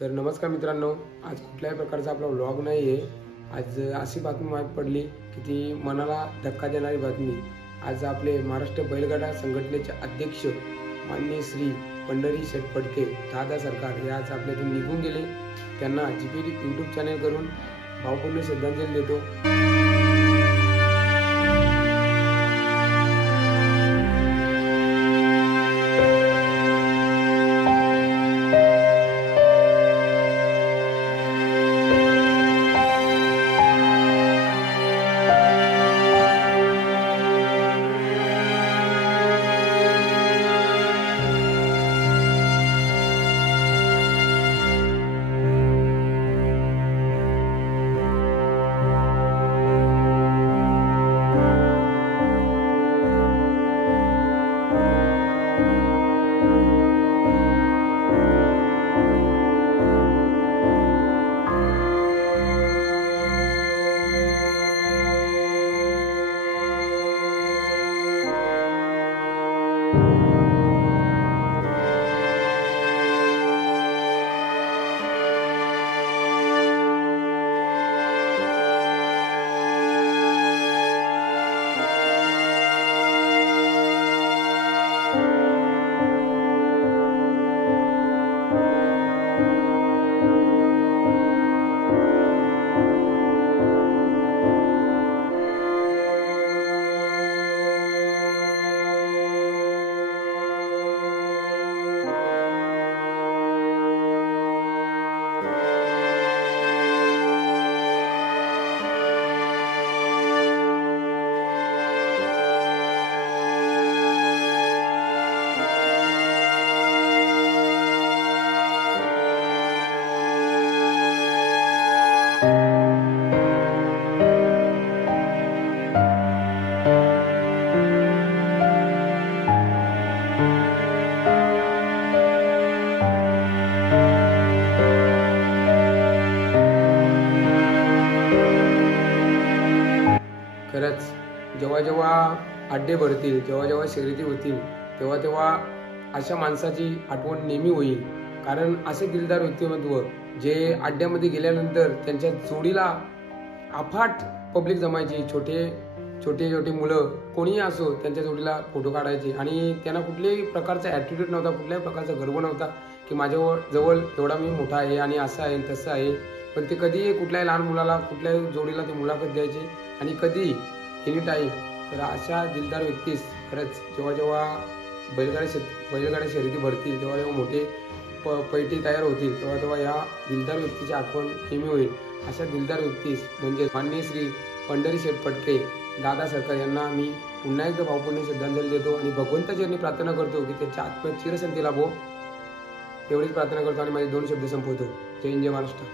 तर नमस्कार मित्रांनो, आज कुठल्याही प्रकारचा आपला व्लॉग नाही आहे। आज अशी बातमी माहीत पडली की ती मनाला धक्का देणारी बातमी। आज आपले महाराष्ट्र बैलगाडा संघटनेचे अध्यक्ष माननीय श्री पंढरी शेठ फडके दादा सरकार हे आज आपल्यातून निघून गेले। त्यांना जीपीडी यूट्यूब चॅनल करून भावपूर्ण श्रद्धांजली देतो। खरंच जेव्हा जेव्हा अड्डे भरतील, जेव्हा जेव्हा शर्यती होतील, तेव्हा तेव्हा अशा माणसाची आठवण नेहमी होईल। कारण असे दिलदार व्यक्तिमत्व जे अड्ड्यामध्ये गेल्यानंतर त्यांच्या जोडीला अफाट पब्लिक जमायची, छोटे छोटे मुलं कोणीही असो त्यांच्या जोडीला फोटो काढायचे आणि त्यांना कुठल्याही प्रकारचा ॲटिट्यूड नव्हता, कुठल्याही प्रकारचा गर्व नव्हता की माझ्या जवळ एवढा मी मोठा आहे आणि असं आहे तसं आहे। पण ते कधीही कुठल्याही लहान मुलाला, कुठल्याही जोडीला ते मुलाखत द्यायचे आणि कधी एनी टाईम। तर अशा दिलदार व्यक्तीस खरंच जेव्हा जेव्हा बैलगाड्या शर्यती भरतील, जेव्हा जेव्हा मोठे पैठी तयार होतील, तेव्हा तेव्हा या दिलदार व्यक्तीची आठवण नेहमी होईल। अशा दिलदार व्यक्तीस म्हणजे माननीय श्री पंढरी शेठ फडके दादा सरकार यांना मी पुन्हा एकदा भावपूर्ण श्रद्धांजली देतो आणि भगवंताचरणी प्रार्थना करतो की त्यांच्या आत्म्यात चिरशांती लाभो, एवढीच प्रार्थना करतो आणि माझे 2 शब्द संपवतो। जय हिंद, जय महाराष्ट्र।